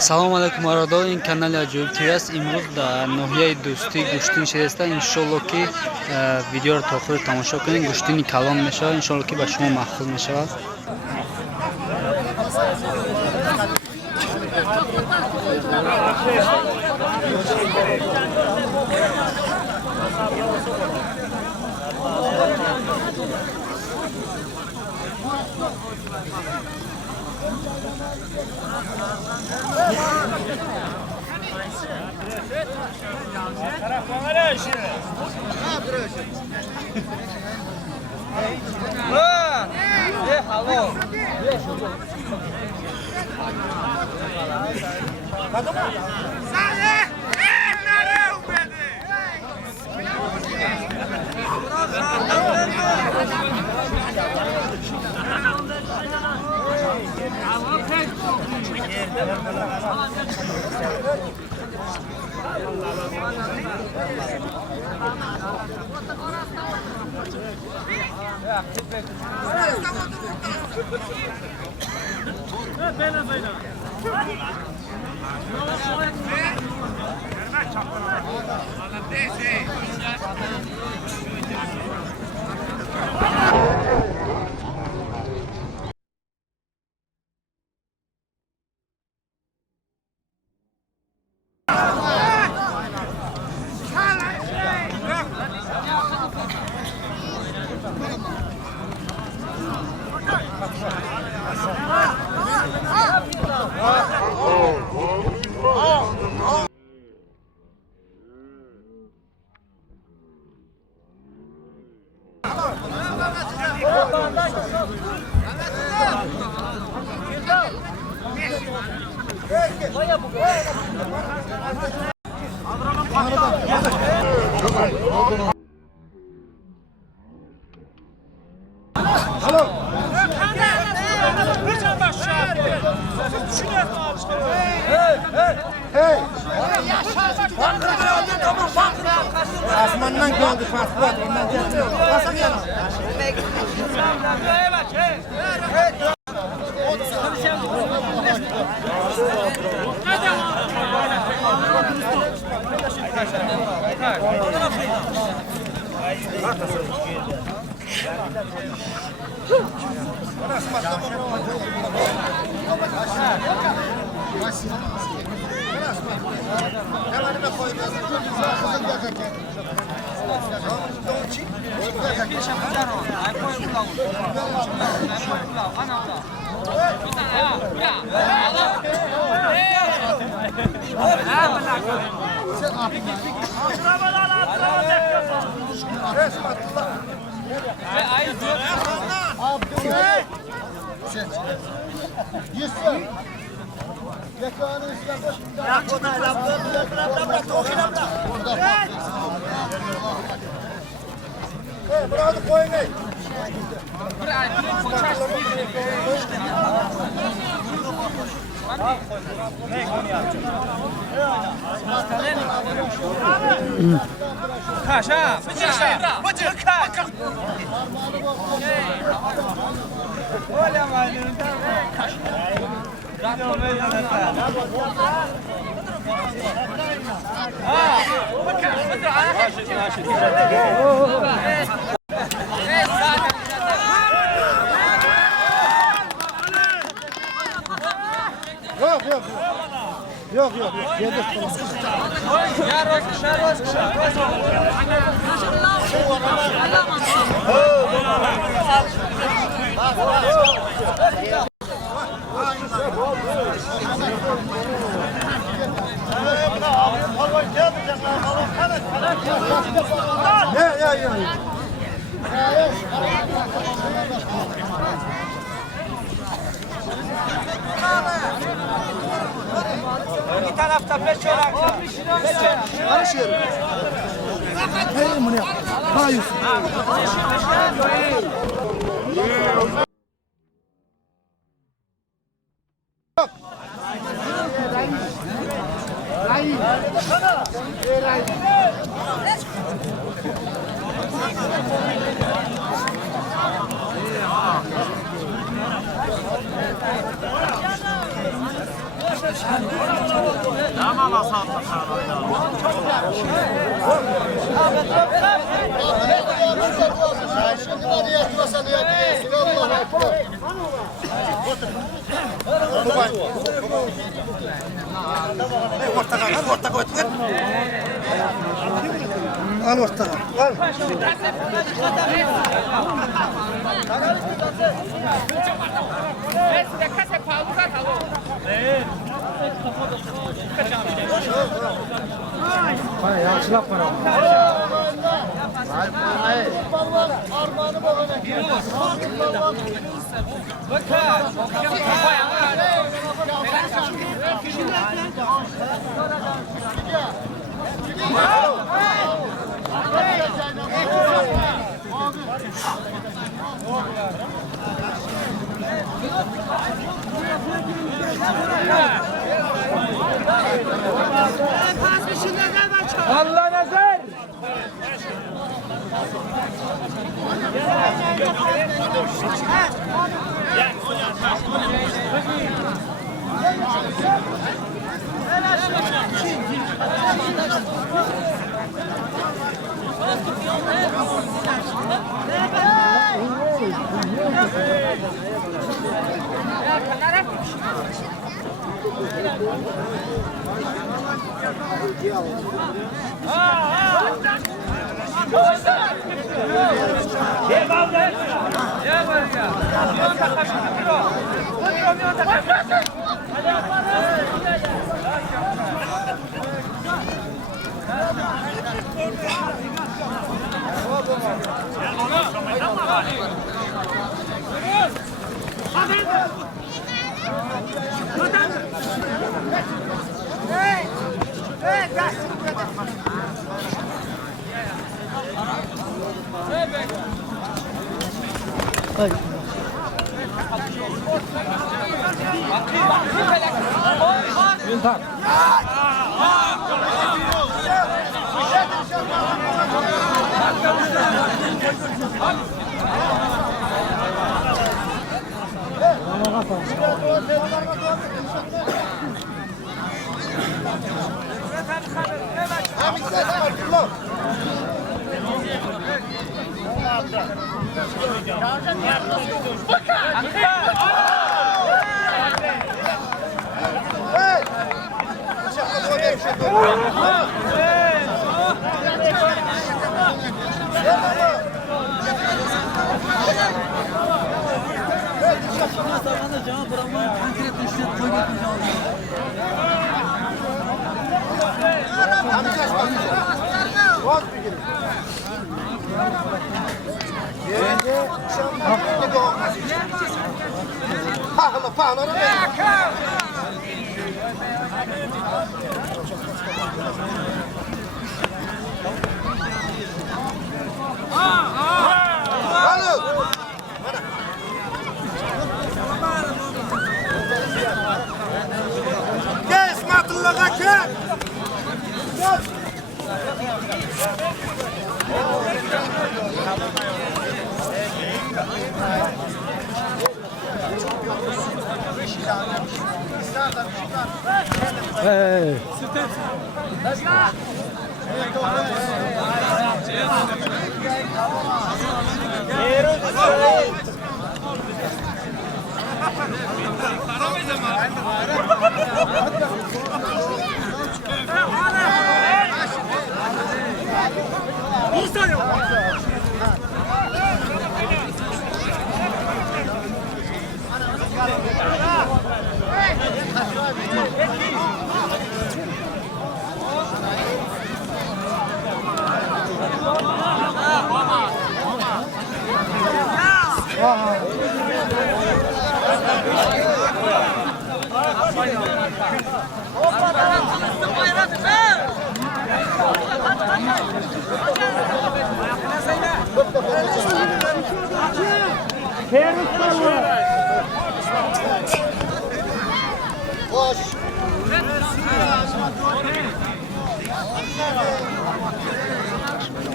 салом алайкум бародарон, ин канали Аҷоиб ТВ аст. Имрӯз дар ноҳияи дӯстӣ гӯшти нишаста. Иншоалло ки видеоро то охир тамошо кунед. Гӯштини калон мешавад, иншоалло ки ба шумо маъқул мешавад. Asmandan geldi pasport. Ondan geldi. Basam yana. Yok. Yedik. İki tarafta beş olarak. Karışır. Hey bunu yap. Bayus. Al ortadan. Al. Allah nazar. Gel İsmail'lığa gel.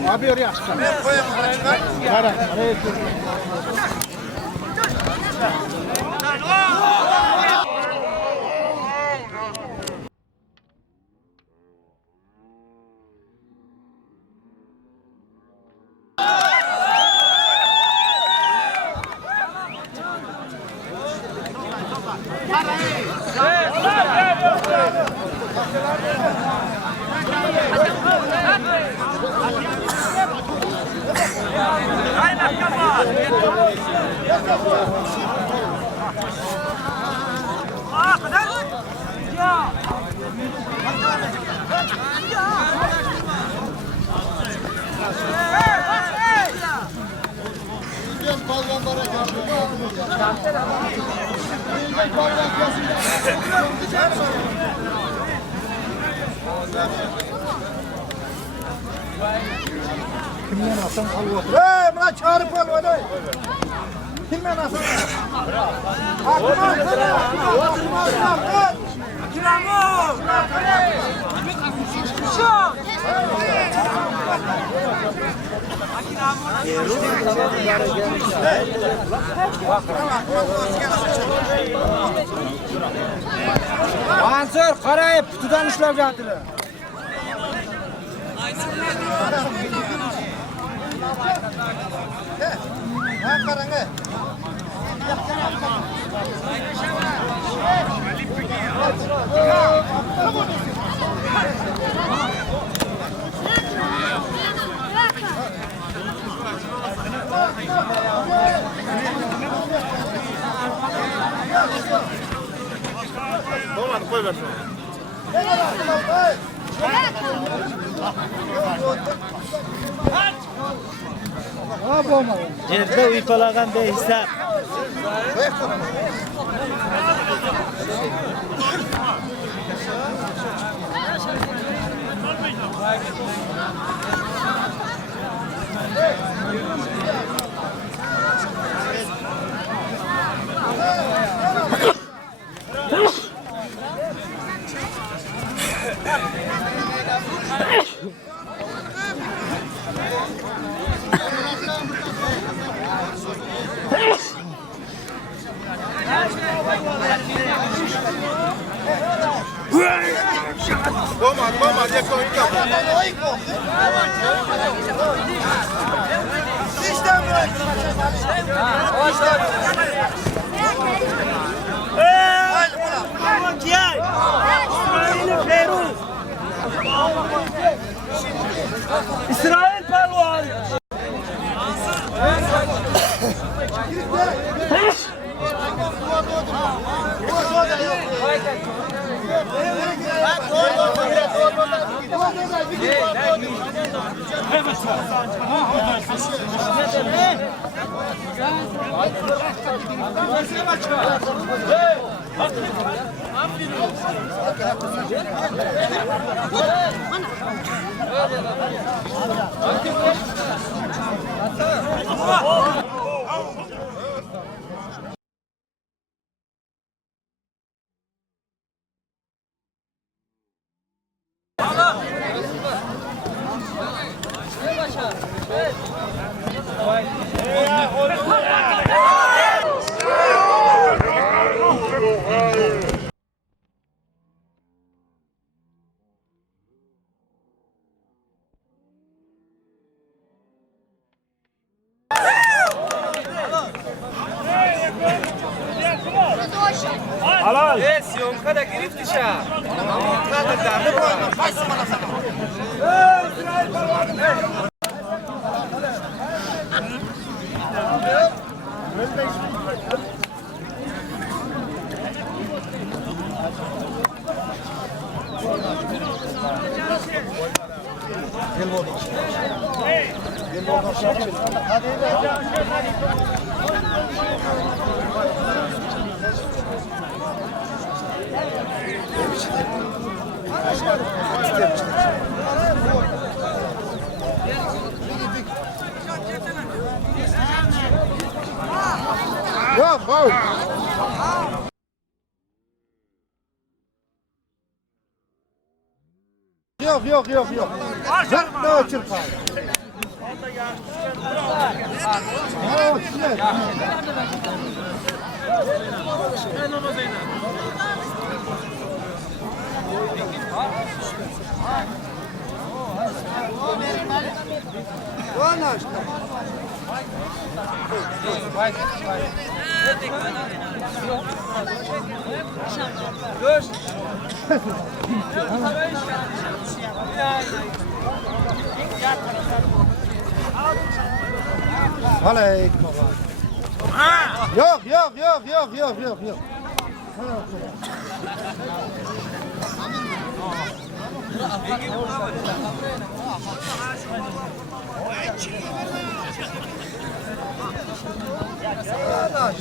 Abi oraya açsana. Ben koyayım kaçına. Para. Kimden alsan al otur. Hey, buna çağırıp al onu. Kimden asın? Akman sana. Akman. Kiramı. Mansur qarayib qutidan ushlab jatdilar. Ha, qarang. Olmadı koy ver şunu. Ha olmadı. Yerdə uypalağan behsab. Olmadı diye koyduk. Sistem bırak. İsrail pervan. Halal. Syomka da girifti şa. Yok, faul. Yok. Zırt çırpar. Aleyküm. Yok yok yok yok yok yok yok.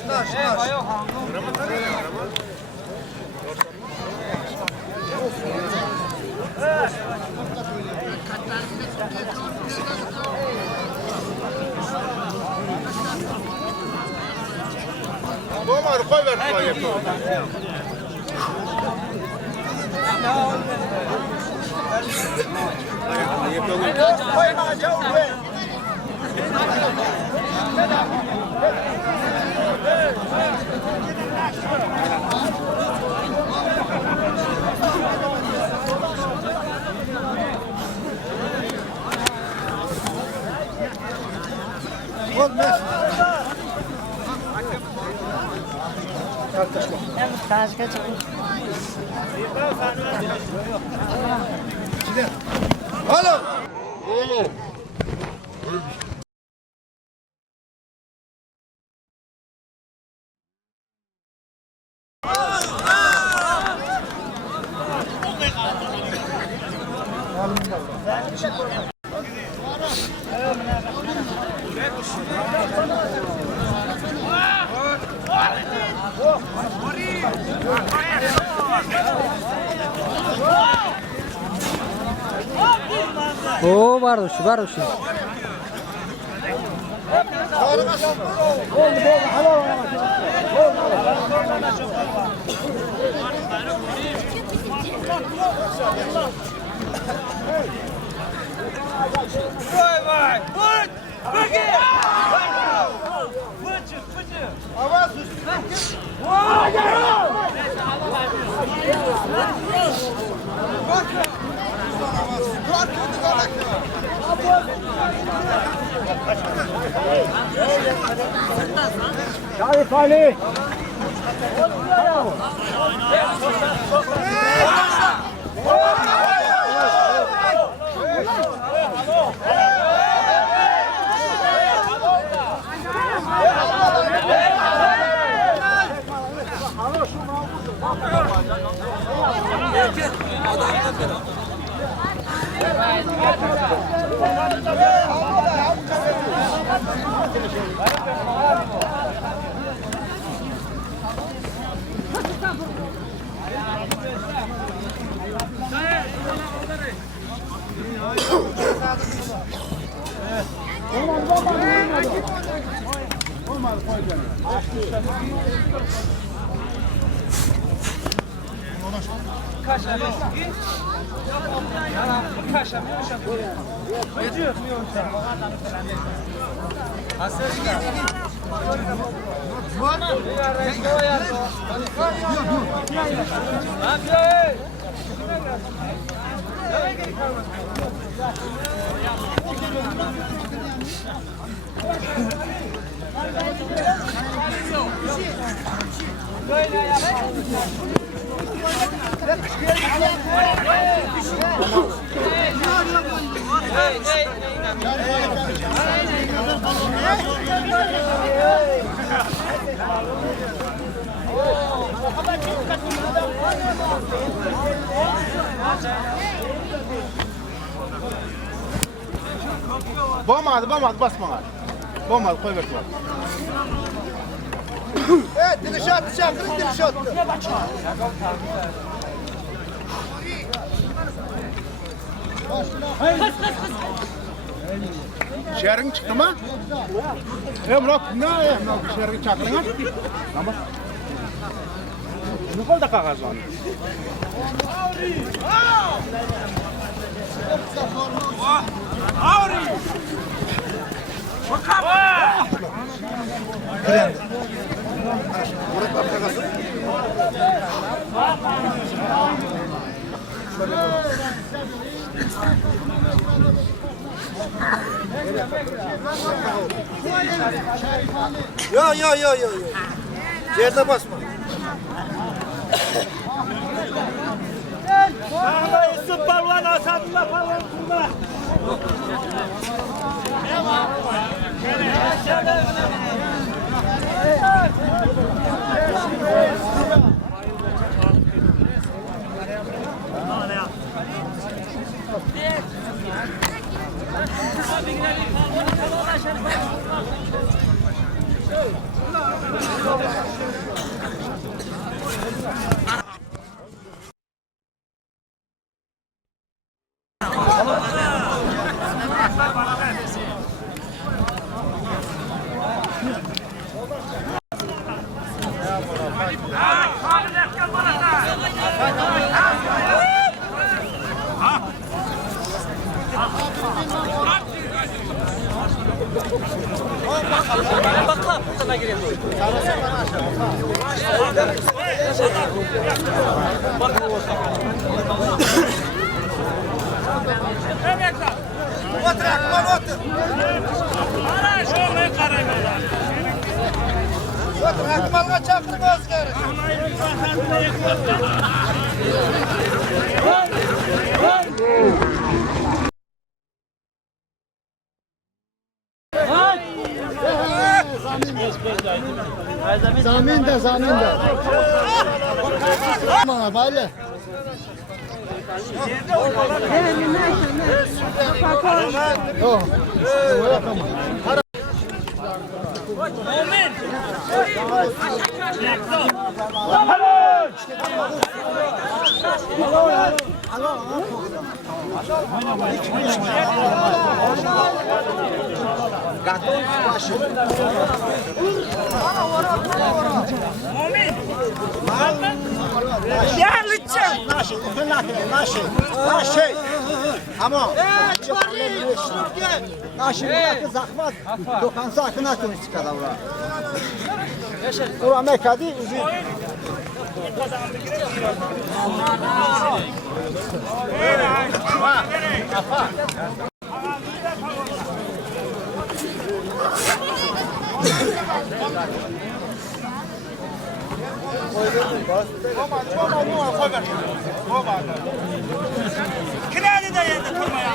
Taş. Olmadı koy ver koy yapalım. Olmaz. Alo. O barış. Vay. Vur. Avaz Şarif Ali. Bommadı basma. Bommadı koy ver. Evet, Dilşat çakırın Dilşat. Şehrin çıktı mı? Murat ne? Şehrin çakırın ha? Tamam. Ne kadar kağıt var? Yo. Yerde basma. Yusuf Palvan, Asadullah Palvan kurma. Otur, Akmal'a çakırın özgür. Zamin de. Bana böyle. Yok. Tamam. Наши. Ama. Наши bırakı zakmaz. Dokansa akına tümüş kadavra. Ura mekadi uzun. Kredi de yedi kurmaya.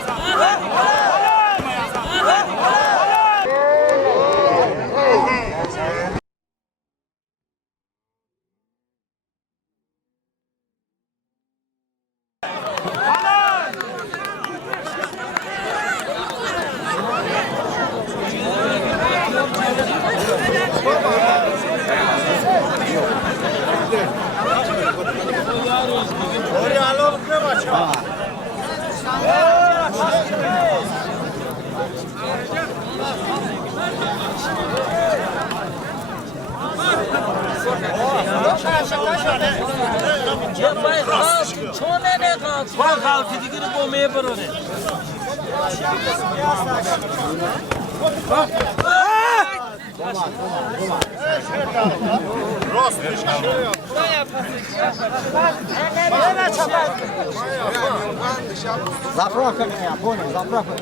Zapraka ya, bunu zapraka.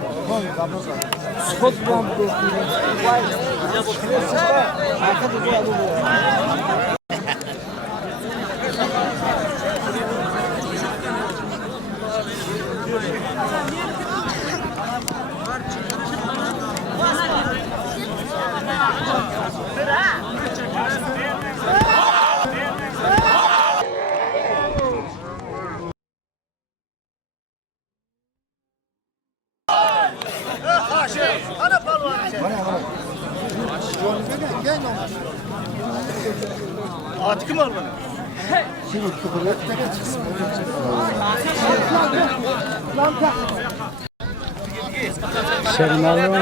Skot bomb dostum. Vay. Arkada bir adı var. Artık mı var bana? Şernalı mı?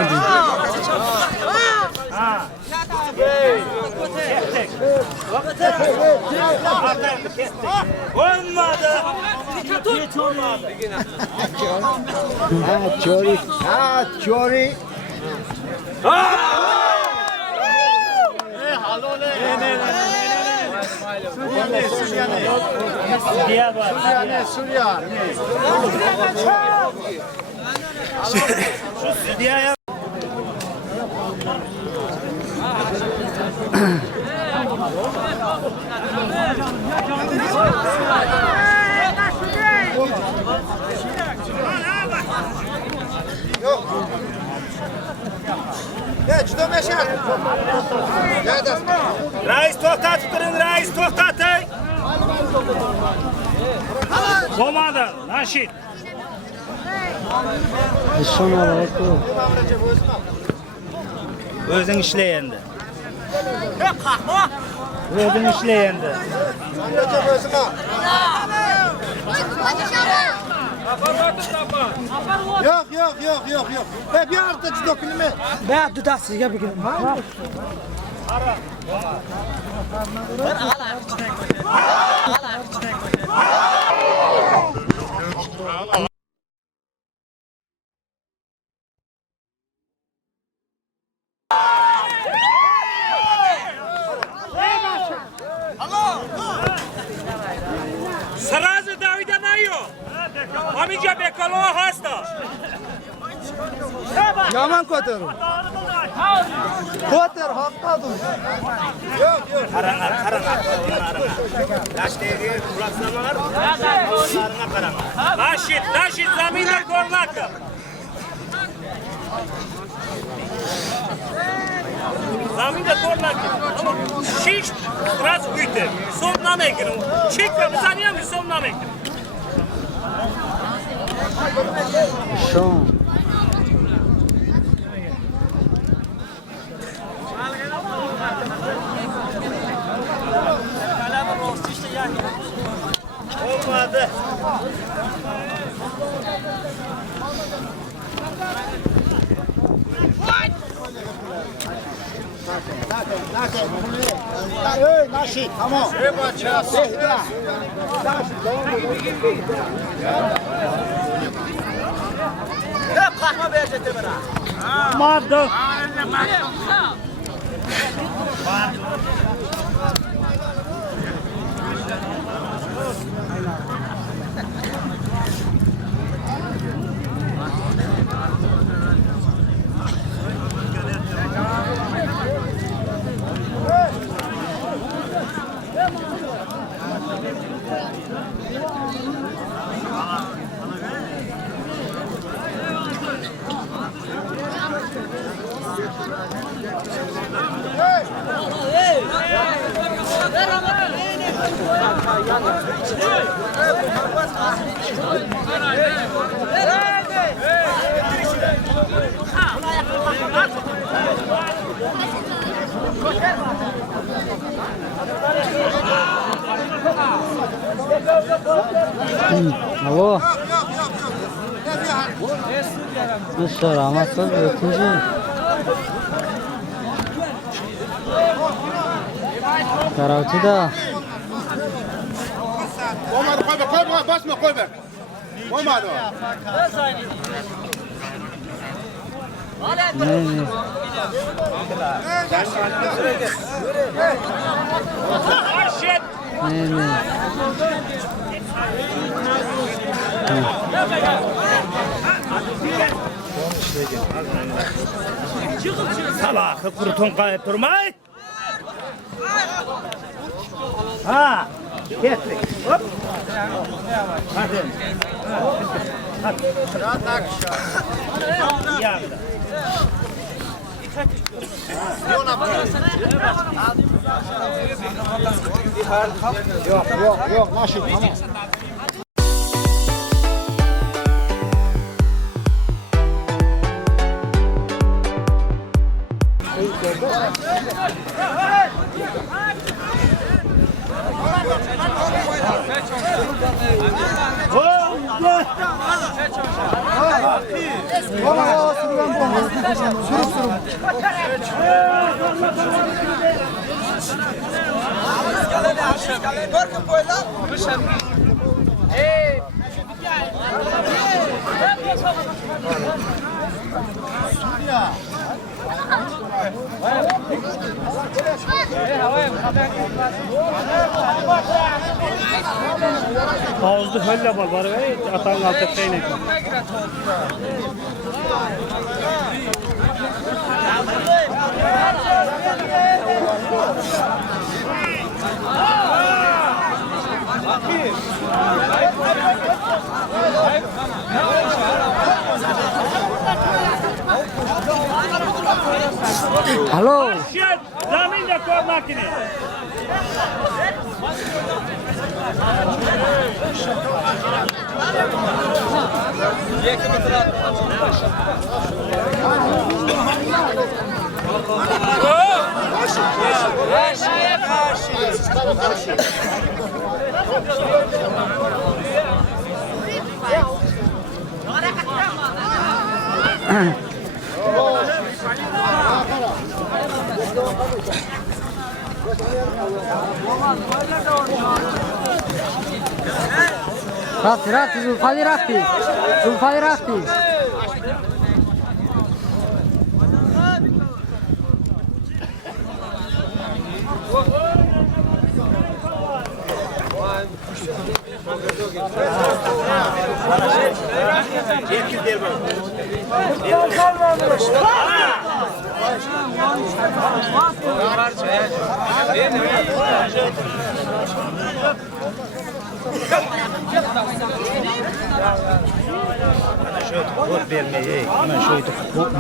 Olmadı. Hiç olmadı. Çori. Diye var. Şu diye Ya çıdım yaşar. Ya da. Reis tohtatib turing, reis tohtating. Bo'lmadi, Rashid. Assalomu alaykum. O'zing ishla endi. O'zing ishla endi. Yok. Ben bir arada çıdokunum. Ben dudasızga bugün. Sразу Davida Mayo. Amica Bekalo hasta. Yaman kodur. Kodur hakka dur. Lashdagi quloqsamalar. Qo'llaringga qarang. Rashid zaminda ko'rladi. Zaminda ko'rladi. Shish sразу uydi. Somnamaykin. Chekka bizaniyam somnamaykin. Şon. Olmadı. Ey Naşit tamam. Olmadı. Alo. Nasıl Ramazan ötüncü? Karavçıda. Koyma, basma koyma. Olmadı. Ne? Rashid Ne? Salahı kurutun kayıp durmay. Ha, kettik. Hop. Hadi. Hadi. Yandı. Yok Naşit tamam. Havuzda hölle var ve atan altı şeyle. Halo. Shit! Zamin de kor makine. رفتی زلفایی رفتی Kod vermeyi, hemen şöyle kod.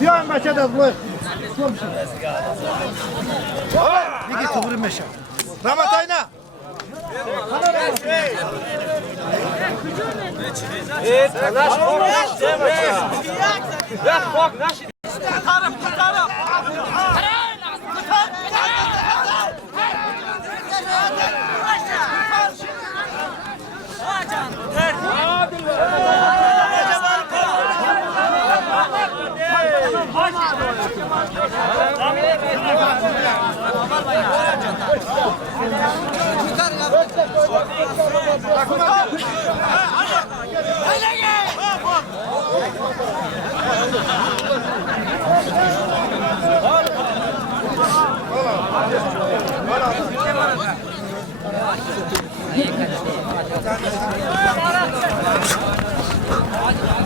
Bir an maça da bu. Niki kıvırı meşa. Ramat ayna.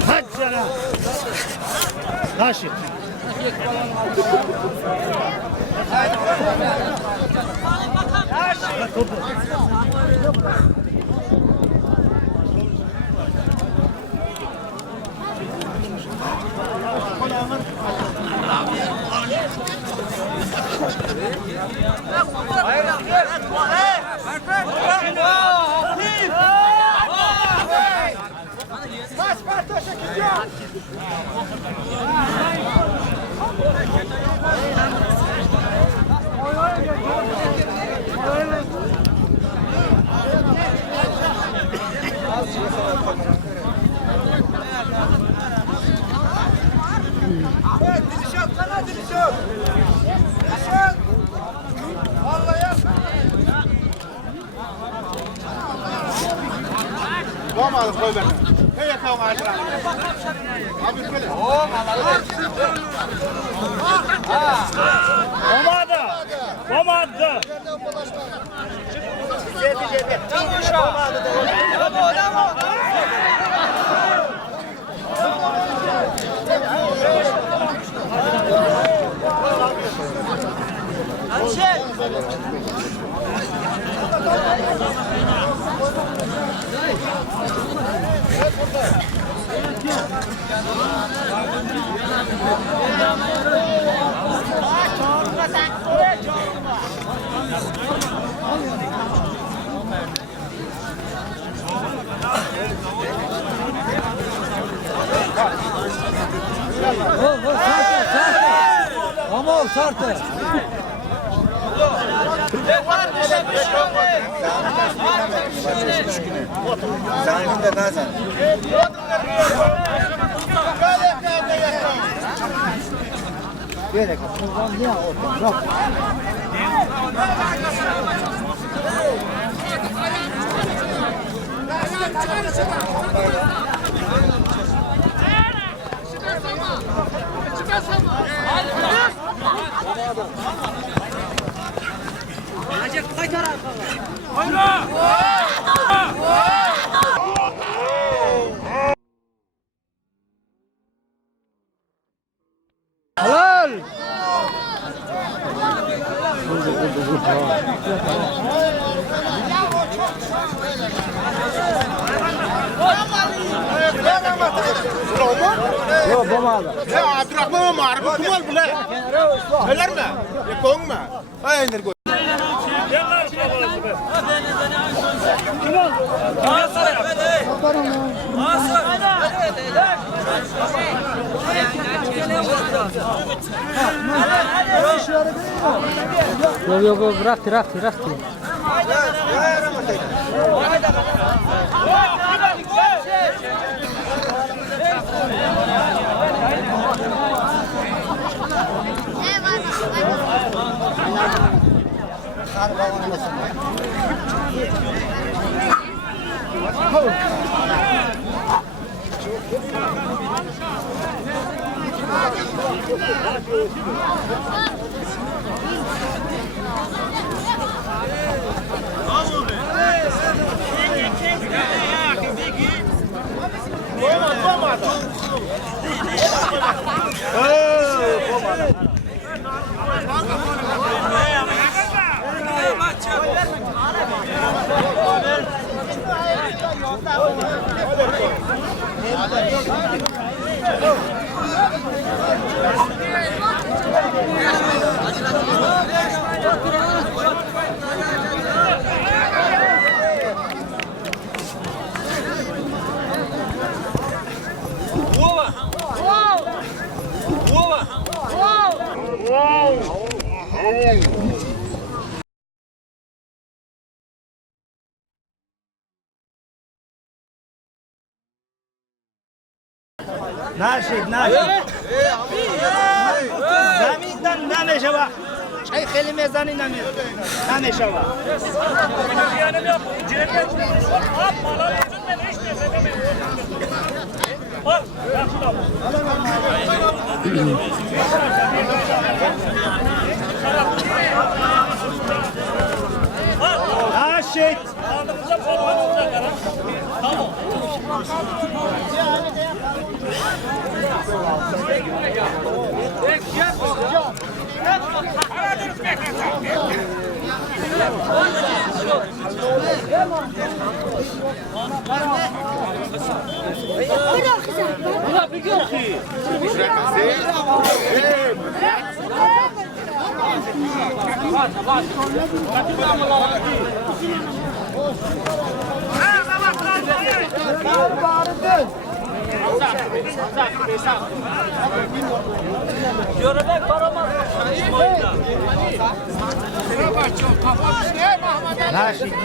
Hadi sana. Taşı. Olmadı koy beni. Hey yakalım ağacına. Abi böyle. Olmadı. Zanim de nazan. Böyle kapıdan niye orada? Yok. Helal. Yok bulmadı. Ya Abdurrahman Marif kumal bile. Söyler mi? Yakon mu? Aynen koy. Yok bırak. Naşid. Zaminden nameşava. Çay kheli mezani nameşava. Naşid.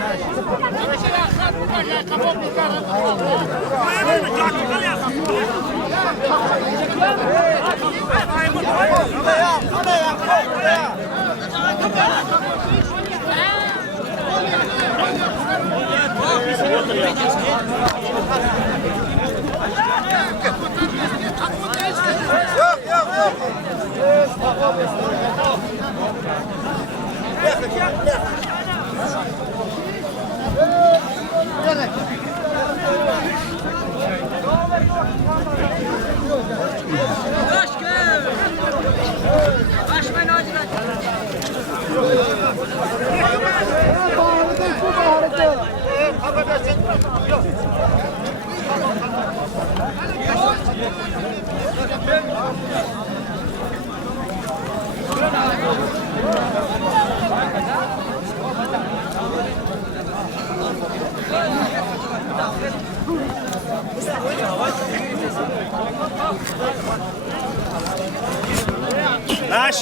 Naşid.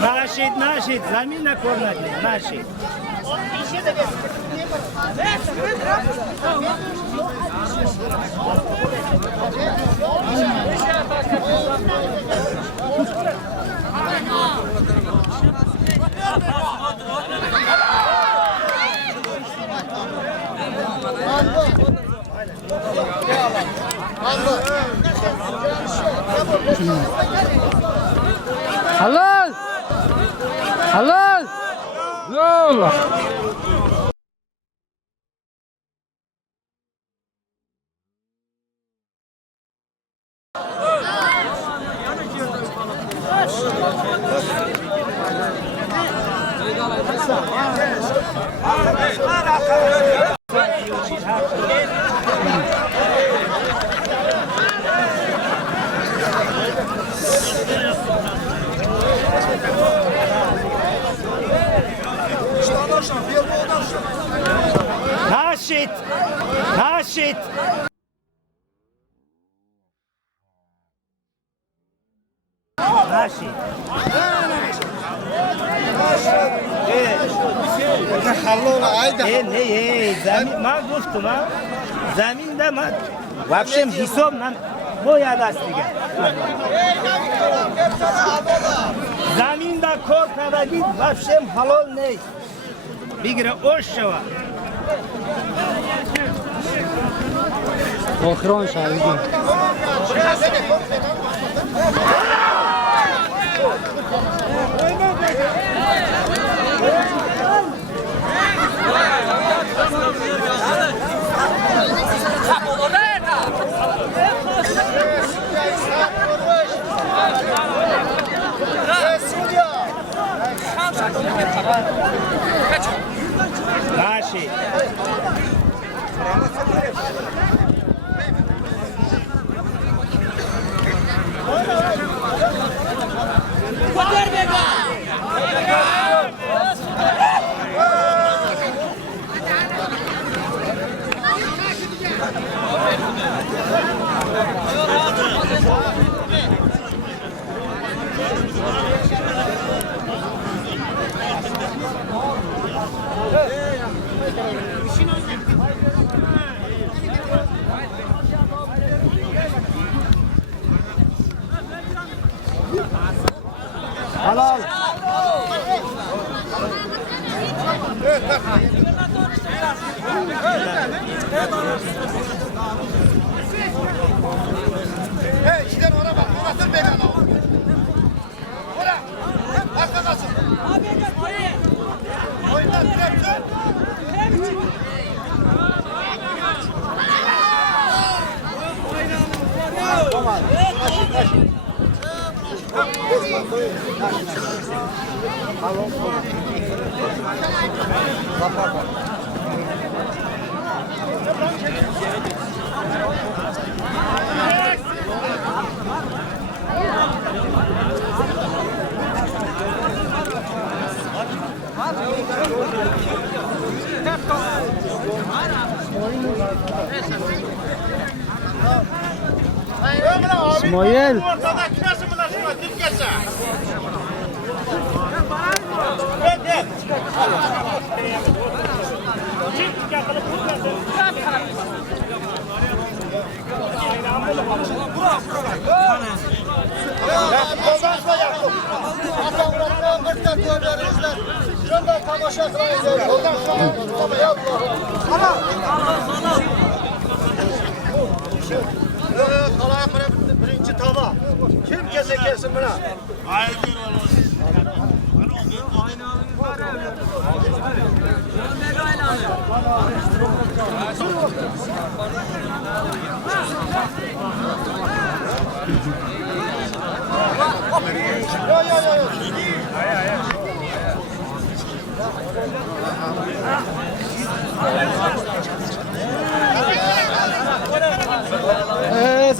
ناشید ناشید زمین نکن ناشید Halal! Halal! Yolla! ناشید ناشید ناشید نه زمین من گفتم زمین ده من وابشم حساب من باید است دیگه زمین ده کار کردید وابشم حلال نیست بگیره اوش شوا آخران شاهدیم ناشید Halal. Hey, işler ona bak. Orası benim. Ora. Arkadaşım. Oyundan direkt. İsmail! Ortada kirazı mı nasıl var? Dik geçse. Kalaya birinci tava. Kim kese kesin buna? Hayır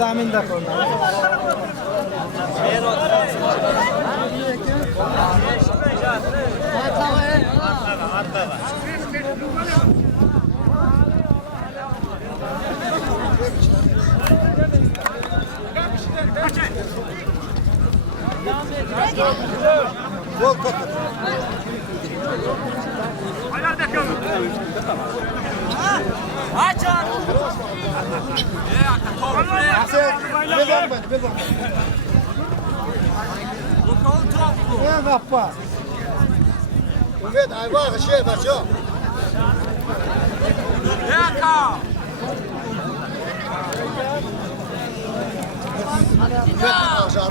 زمین دکن. Gol tut. Ne kappa? Ümit ayva şey başo. Ümit aşağı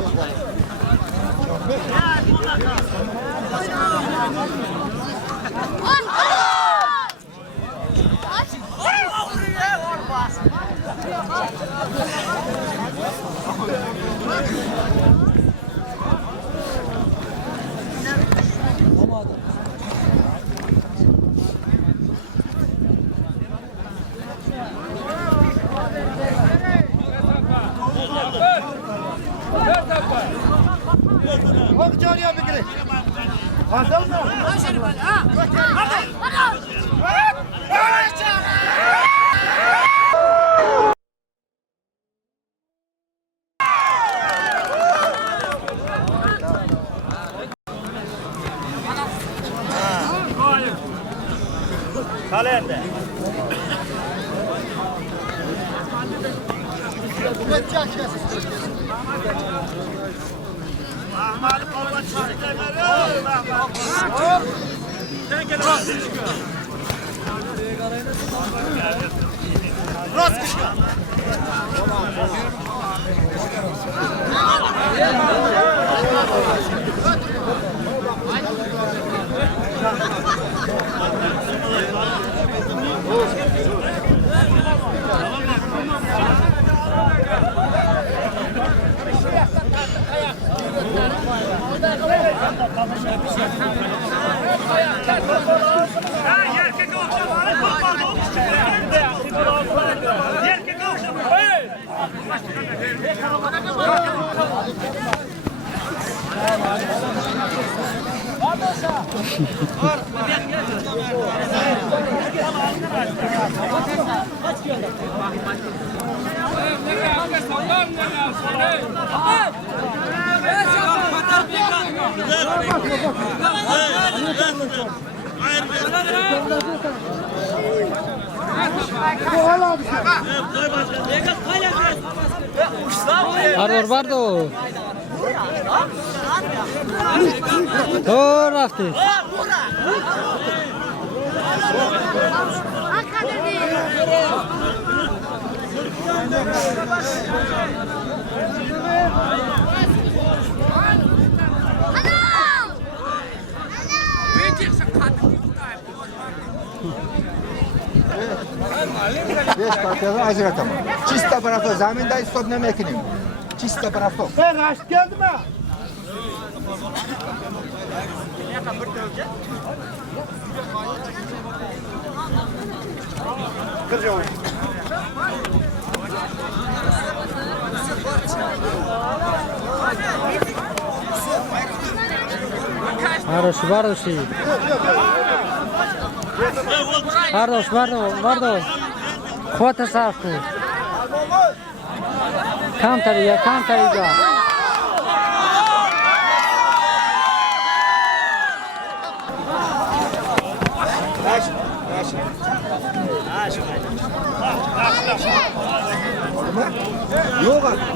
Kalende. Bardo. تو رفتی Beş partiyadan acıratamam. Çista bıraktı. Zaminde istop ne mekinim. Çista bıraktı. Ben kaç geldi mi? Bardoshi. Bardo. Хвата сарку. Кантарига. Yok artık.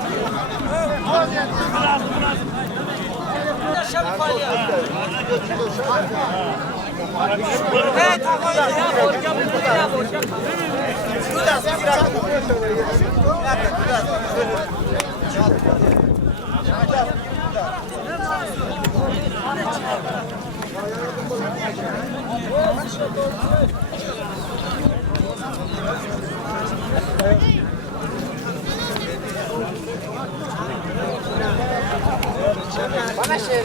Bana şey.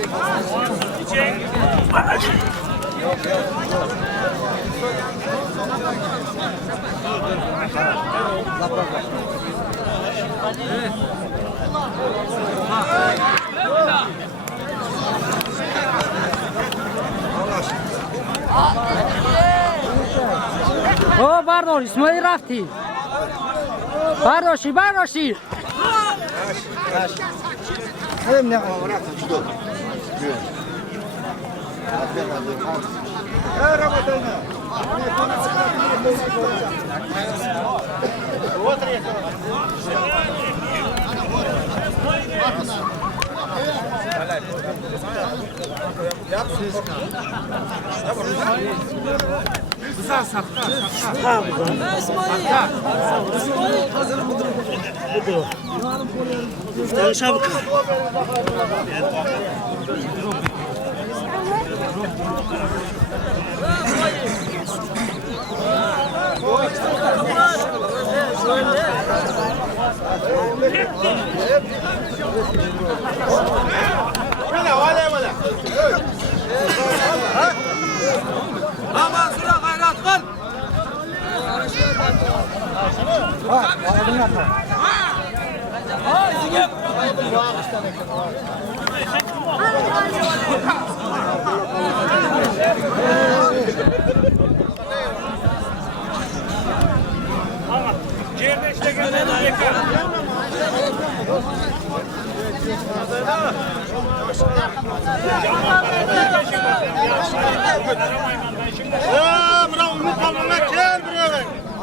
Allah او بردار اسماعیل رفتی برداشی Hem ne kadar bırak tuttu. Ya Ramazan'a.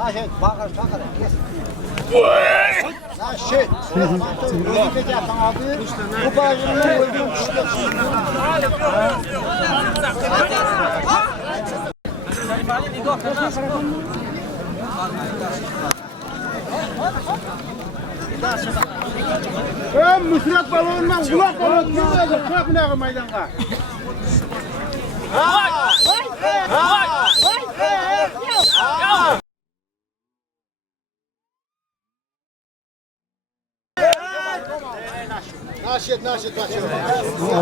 Aşet, bakar, kes. Lan şey, ödü geçersen abi, bu bağcının öldüğünü düşünüyorsun. Müsret balonundan kulak balonu kim olacak? Kulak ne meydanға? Naşet başlıyor.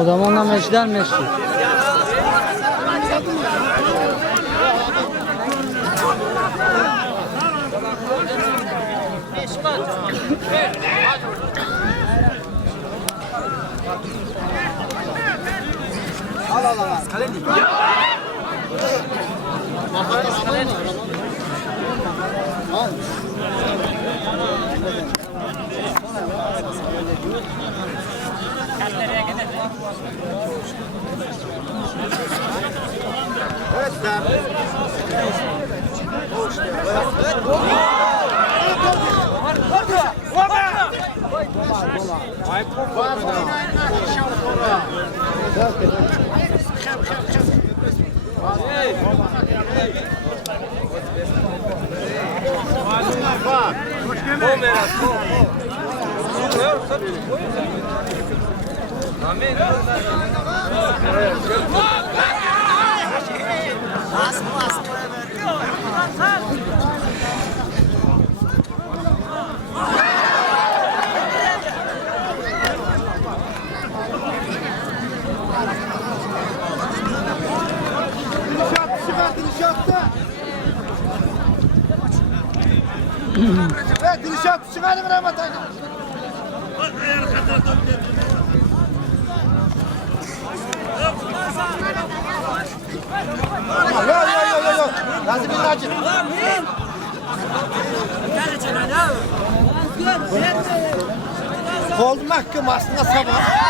O zaman da meşler meşler. Dilşat çıkarın Ramazan'a. Yok. Lazım bir acı. Kolum hakkım aslında sabah.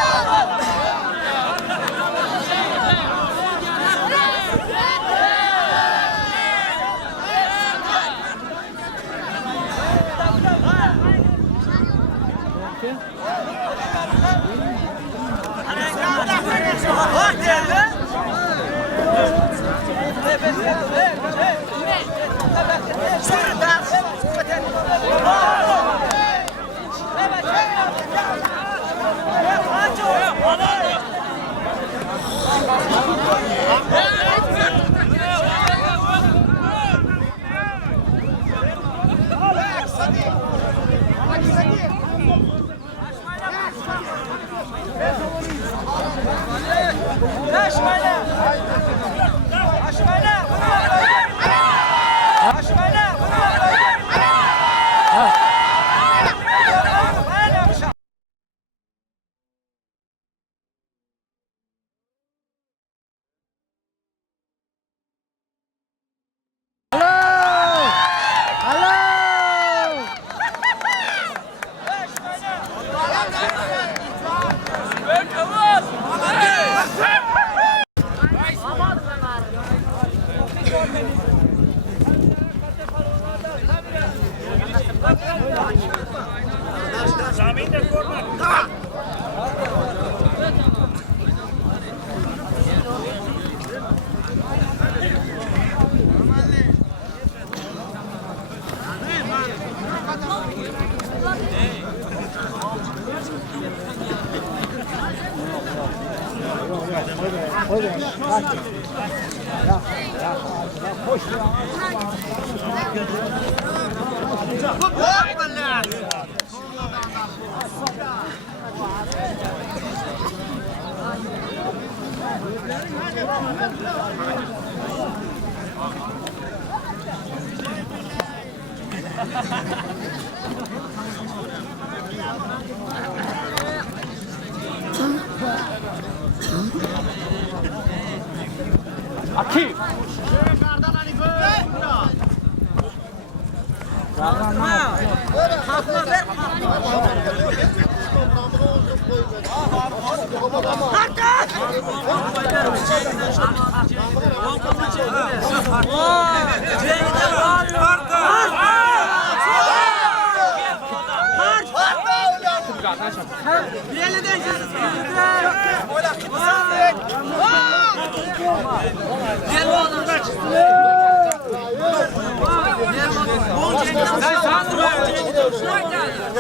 Aşmayla!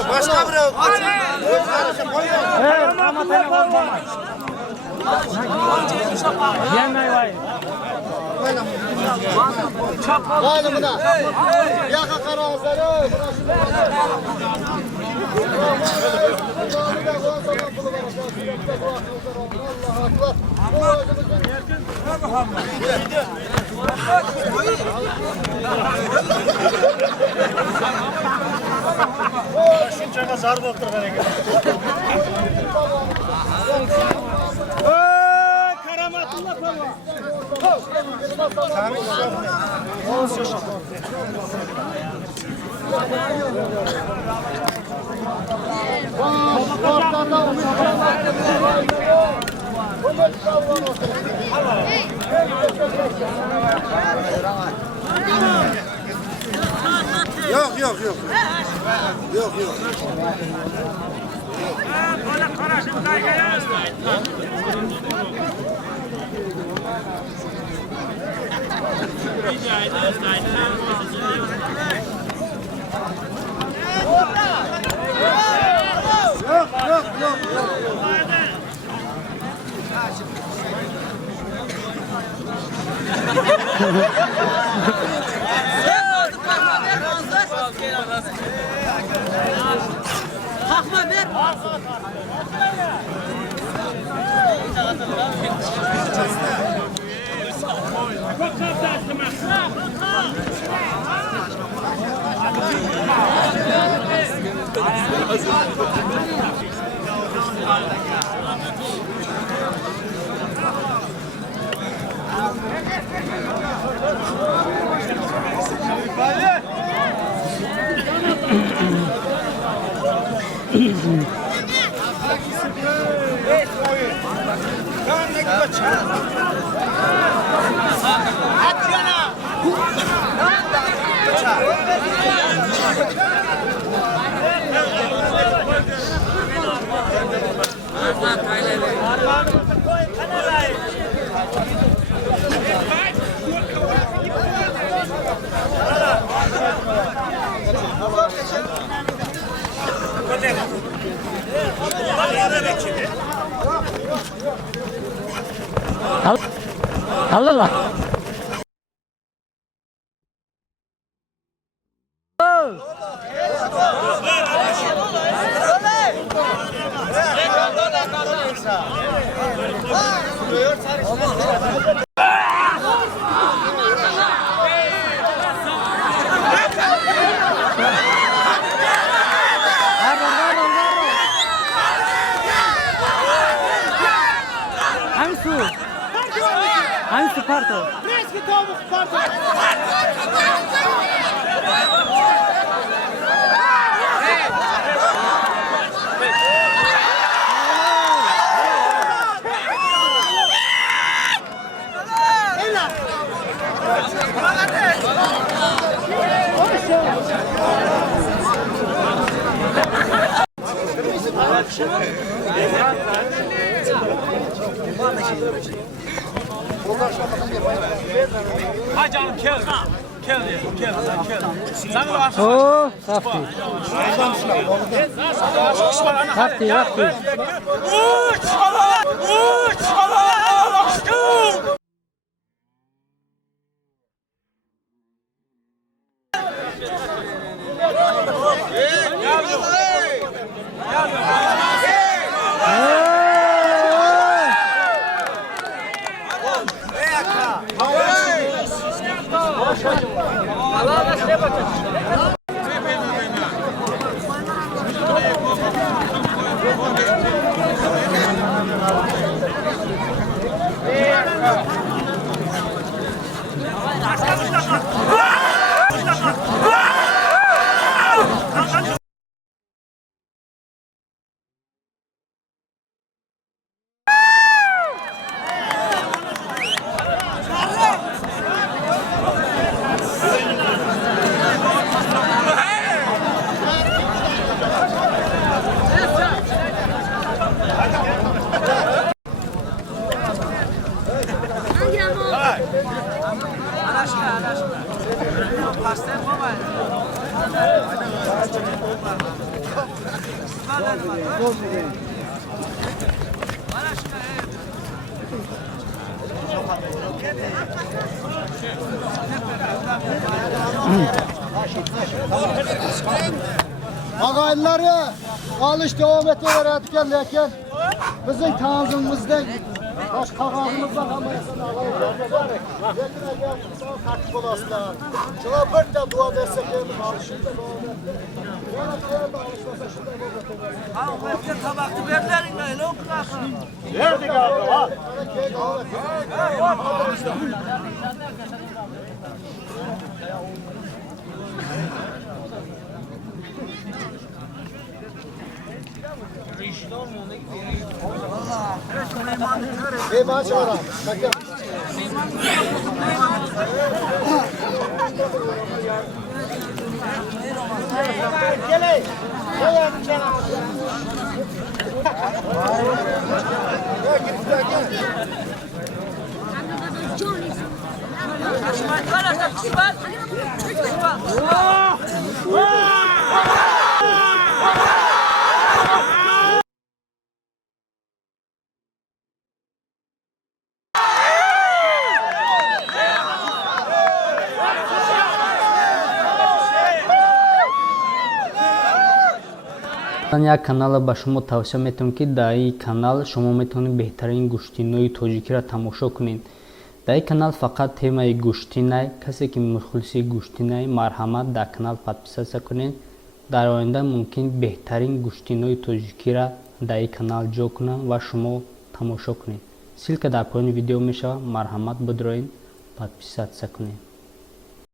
Başka bir yok. Vay buna. Yaka karazları. Şunçağa zar bastırgan ekan. Karamatullah polvon. Yok yok yok. Yok yok. Kalkma ver. Allah Allah. Hangisi parto? Preski tavuk parto. Ha canım kel. Kel diye. Kel. Sen de varsın. Oo, safti. Safti, safti. Uç! Uç! Allah aşkına! Ağayları alış devam ettiler lekin bizim tanzımızda baş kağıdımızdan amayasın ağaylar. Yakın eğer sana takip olasılar. Şuna bir de dua versek yerim alışında devam etti. Yana kıyarda alışmasa şunda bu Ha, o hepsi tabaklı verlerin öyle okuyasın. Verdik abi. Ha. Hey bana çağıran. Bakın. Gelin. یک канала ба шумо тавсия метавам ки дар ин канал шумо метавонед беҳтарин гӯштинои тоҷикиро тамошо кунед. Дар ин канал фақат темаи гӯштинай, касе ки мухлиси гӯштинай, марҳамат дар канал подписатсия кунед. Дар оянда мумкин беҳтарин гӯштинои тоҷикиро дар ин канал ҷо кунам ва шумо тамошо кунед. Ссилка дар поёни видео мешавад. Марҳамат бидроед, подписатсия кунед.